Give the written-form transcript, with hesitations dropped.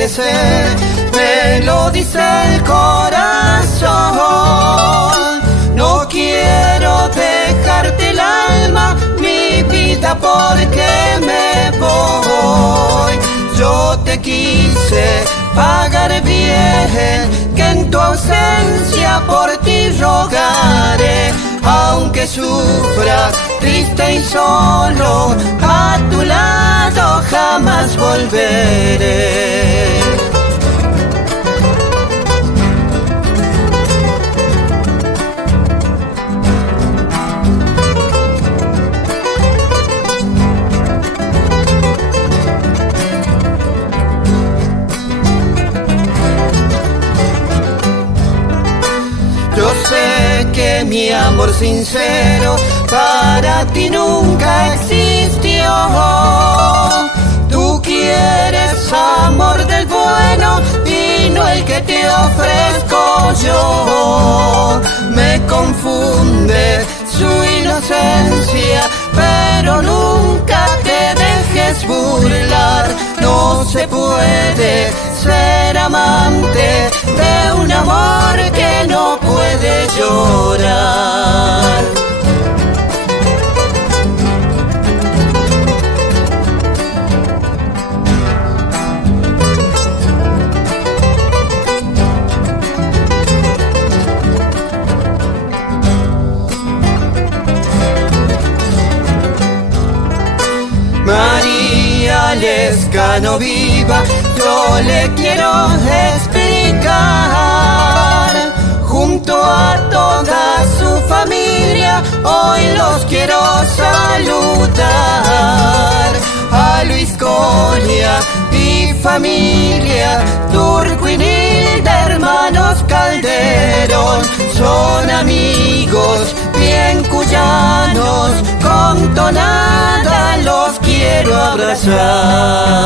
puede ser, me lo dice el corazón. No quiero dejarte el alma, mi vida, porque me voy. Yo te quise pagar bien, que en tu ausencia por ti rogaré. Aunque sufra triste y solo, a tu lado jamás volveré. Yo sé que mi amor sincero para ti nunca existió. Tú quieres amor del bueno y no el que te ofrezco yo. Me confunde su inocencia, pero nunca te dejes burlar. No se puede ser amante de un amor que no puede llorar. María Lescano viva, yo le quiero explicar. Junto a toda su familia, hoy los quiero saludar. A Luis Coria y familia, Turquinilda, hermanos Calderón, son amigos bien cuyanos, con tonada los quiero abrazar.